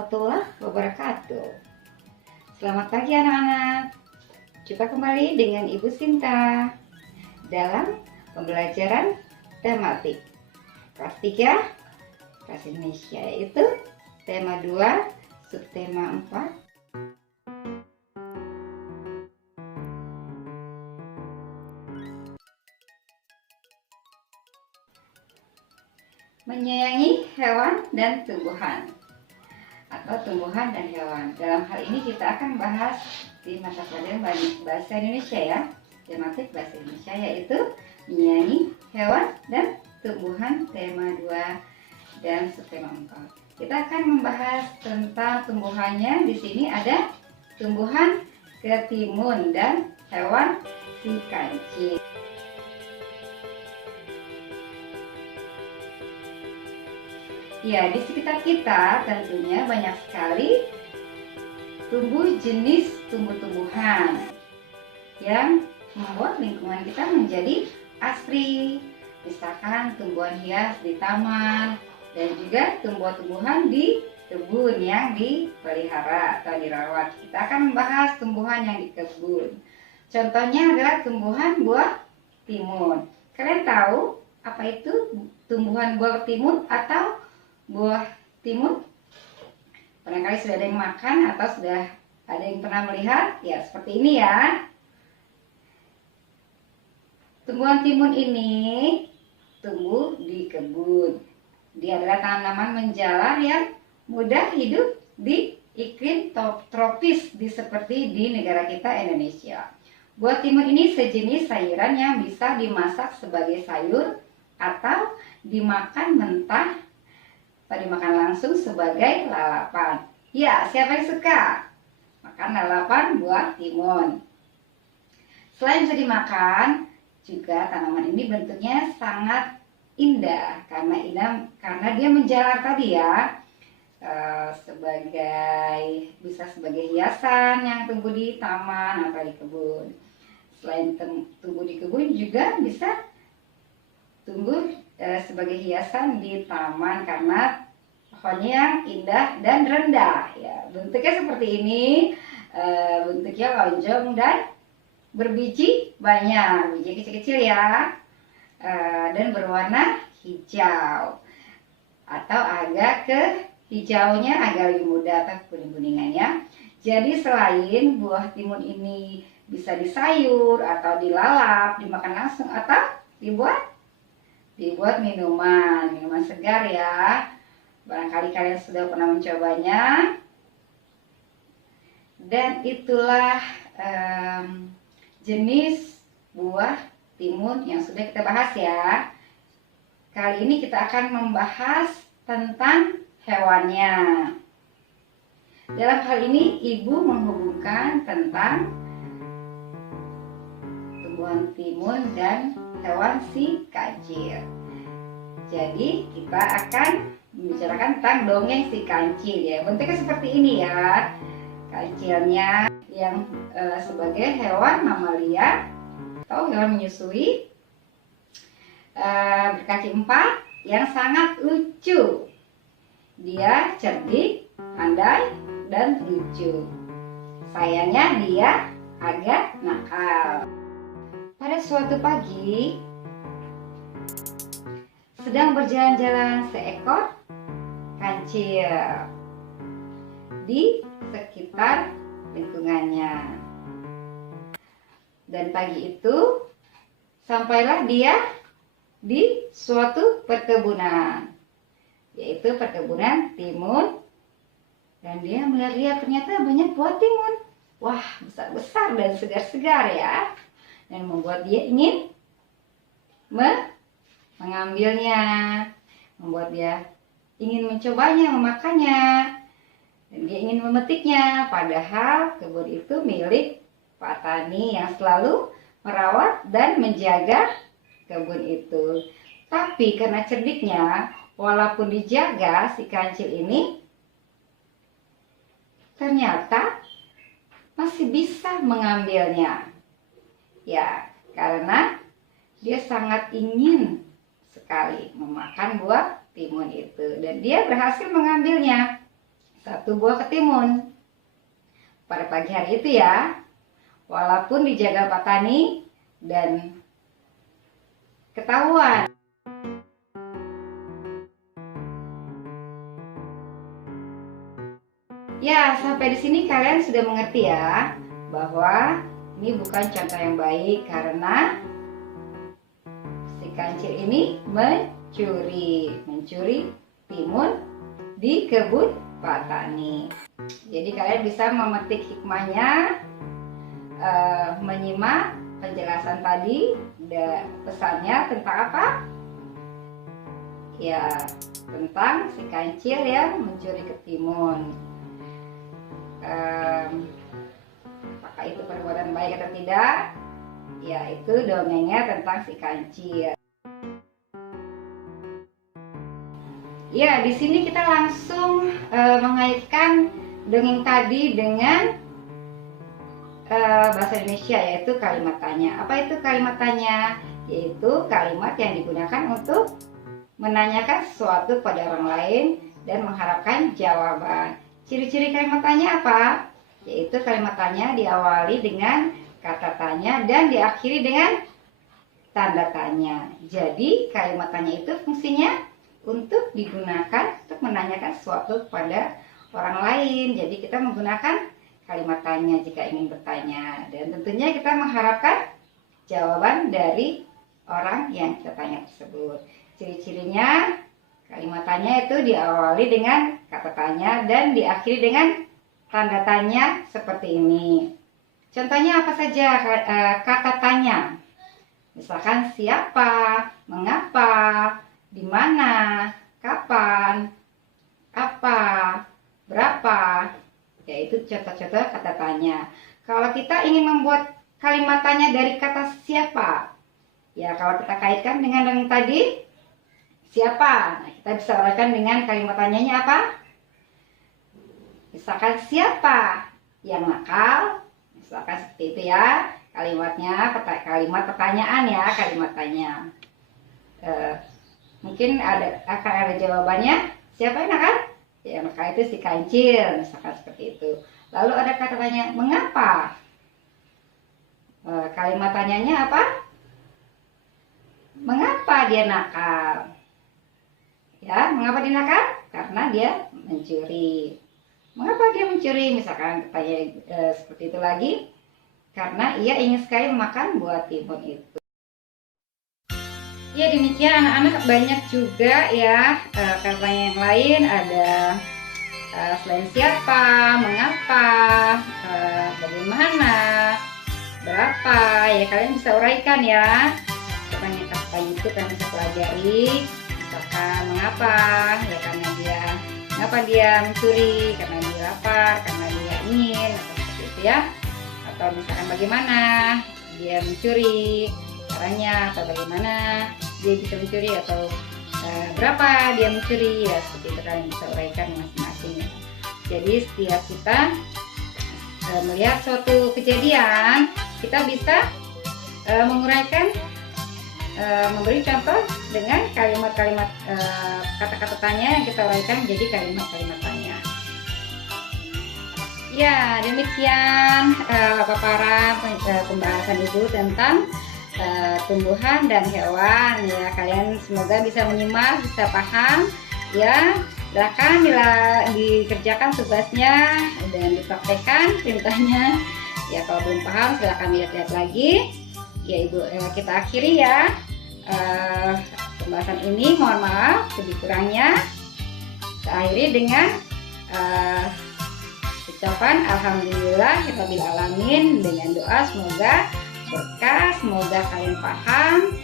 warahmatullahi wabarakatuh. Selamat pagi anak-anak. Jumpa kembali dengan Ibu Sinta dalam pembelajaran tematik kelas 3 kelas Indonesia, yaitu tema 2 subtema 4 menyayangi hewan dan tumbuhan atau tumbuhan dan hewan. Dalam hal ini kita akan bahas di mata pelajaran bahasa Indonesia ya, tematik bahasa Indonesia, yaitu menyayangi hewan dan tumbuhan tema 2 dan subtema 4. Kita akan membahas tentang tumbuhannya. Di sini ada tumbuhan ketimun dan hewan si kancil. Ya, di sekitar kita tentunya banyak sekali tumbuh jenis tumbuh-tumbuhan yang membuat lingkungan kita menjadi asri. Misalkan tumbuhan hias di taman dan juga tumbuhan-tumbuhan di kebun yang dipelihara atau dirawat. Kita akan membahas tumbuhan yang di kebun. Contohnya adalah tumbuhan buah timun. Kalian tahu apa itu tumbuhan buah timun atau buah timun? Barangkali sudah ada yang makan atau sudah ada yang pernah melihat. Ya, seperti ini ya. Tumbuhan timun ini tumbuh di kebun. Dia adalah tanaman menjalar yang mudah hidup di iklim tropis seperti di negara kita Indonesia. Buah timun ini sejenis sayuran yang bisa dimasak sebagai sayur atau dimakan mentah atau dimakan langsung sebagai lalapan. Ya, siapa yang suka makan lalapan buah timun? Selain bisa dimakan, juga tanaman ini bentuknya sangat indah karena dia menjalar tadi ya, bisa sebagai hiasan yang tumbuh di taman atau di kebun. Selain tumbuh di kebun, juga bisa tumbuh sebagai hiasan di taman karena pohonnya yang indah dan rendah ya. Bentuknya seperti ini, bentuknya lonjong dan berbiji banyak, biji kecil-kecil ya, dan berwarna hijau atau agak ke hijaunya agak lebih muda atau kuning-kuningan ya. Jadi selain buah timun ini bisa disayur atau dilalap, dimakan langsung atau dibuat minuman segar ya. Barangkali kalian sudah pernah mencobanya. Dan itulah jenis buah timun yang sudah kita bahas ya. Kali ini kita akan membahas tentang hewannya. Dalam hal ini ibu menghubungkan tentang tumbuhan timun dan hewan si kancil. Jadi kita akan membicarakan tentang dongeng si kancil ya. Bentuknya seperti ini ya. Kancilnya yang sebagai hewan mamalia atau hewan menyusui, berkaki 4 yang sangat lucu. Dia cerdik, pandai, dan lucu. Sayangnya dia agak nakal. Pada suatu pagi, sedang berjalan-jalan seekor kancil di sekitar lingkungannya. Dan pagi itu sampailah dia di suatu perkebunan, yaitu perkebunan timun. Dan dia melihat ternyata banyak buah timun. Wah, besar-besar dan segar-segar ya. Dan membuat dia ingin mengambilnya, membuat dia ingin mencobanya, memakannya, dan dia ingin memetiknya. Padahal kebun itu milik Pak Tani yang selalu merawat dan menjaga kebun itu. Tapi karena cerdiknya, walaupun dijaga, si kancil ini ternyata masih bisa mengambilnya. Ya, karena dia sangat ingin sekali memakan buah timun itu, dan dia berhasil mengambilnya. 1 buah ketimun. Pada pagi hari itu ya, walaupun dijaga Pak Tani dan ketahuan. Ya, sampai di sini kalian sudah mengerti ya, bahwa ini bukan contoh yang baik karena si kancil ini mencuri timun di kebun Pak Tani. Jadi kalian bisa memetik hikmahnya, menyimak penjelasan tadi, pesannya tentang apa? Ya, tentang si kancil yang mencuri ketimun. Apakah itu perbuatan baik atau tidak? Ya, itu dongengnya tentang si kancil. Ya, di sini kita langsung mengaitkan dongeng tadi dengan bahasa Indonesia, yaitu kalimat tanya. Apa itu kalimat tanya? Yaitu kalimat yang digunakan untuk menanyakan sesuatu pada orang lain dan mengharapkan jawaban. Ciri-ciri kalimat tanya apa? Yaitu kalimat tanya diawali dengan kata tanya dan diakhiri dengan tanda tanya. Jadi kalimat tanya itu fungsinya untuk digunakan untuk menanyakan sesuatu kepada orang lain. Jadi kita menggunakan kalimat tanya jika ingin bertanya, dan tentunya kita mengharapkan jawaban dari orang yang kita tanya tersebut. Ciri-cirinya kalimat tanya itu diawali dengan kata tanya dan diakhiri dengan tanda tanya seperti ini. Contohnya apa saja kata tanya? Misalkan siapa, mengapa, di mana, kapan, apa, berapa. Yaitu contoh-contoh kata tanya. Kalau kita ingin membuat kalimat tanya dari kata siapa, ya kalau kita kaitkan dengan yang tadi, siapa, nah, kita bisa uraikan dengan kalimat tanyanya apa? Misalkan siapa yang nakal, misalkan seperti itu ya kalimatnya, kalimat pertanyaan ya, kalimat tanya. Mungkin akan ada jawabannya, siapa yang nakal? Ya, maka itu si kancil, misalkan seperti itu. Lalu ada kata tanya, mengapa? Kalimat tanyanya apa? Mengapa dia nakal? Ya, mengapa dia nakal? Karena dia mencuri. Mengapa dia mencuri? Misalkan tanya seperti itu lagi, karena ia ingin sekali memakan buah timun itu. Ya, demikian anak-anak, banyak juga ya kata yang lain, ada selain siapa, mengapa, bagaimana, berapa, ya kalian bisa uraikan ya. Kata itu kalian bisa pelajari. Misalkan mengapa, ya karena mengapa dia mencuri, karena dia lapar, karena dia ingin, atau seperti itu ya. Atau misalkan bagaimana dia mencuri, caranya, atau bagaimana dia bisa mencuri, atau berapa dia mencuri, ya seperti itu kalian bisa uraikan masing-masing ya. Jadi setiap kita melihat suatu kejadian, kita bisa menguraikan, memberi contoh dengan kalimat-kalimat kata-kata tanya yang kita uraikan jadi kalimat-kalimat tanya. Ya, demikian paparan pembahasan Ibu tentang tumbuhan dan hewan ya. Kalian semoga bisa menyimak, bisa paham ya. Silakan dikerjakan tugasnya dan dipraktekkan perintahnya ya. Kalau belum paham silakan lihat-lihat lagi ya Ibu. Kita akhiri ya pembahasan ini. Mohon maaf lebih kurangnya. Kita akhiri dengan ucapan alhamdulillahirabbil alamin, dengan doa semoga berkah, semoga kalian paham,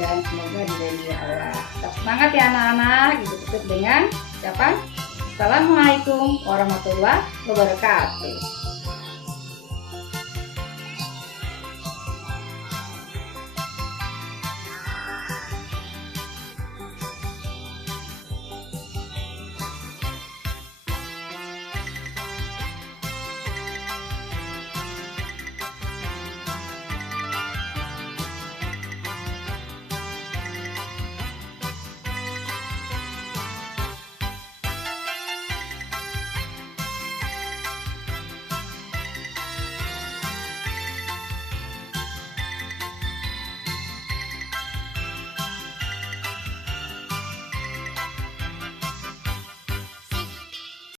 dan semoga diridhoi Allah. Tetap semangat ya anak-anak. Ibu tutup dengan ucapan assalamualaikum warahmatullahi wabarakatuh.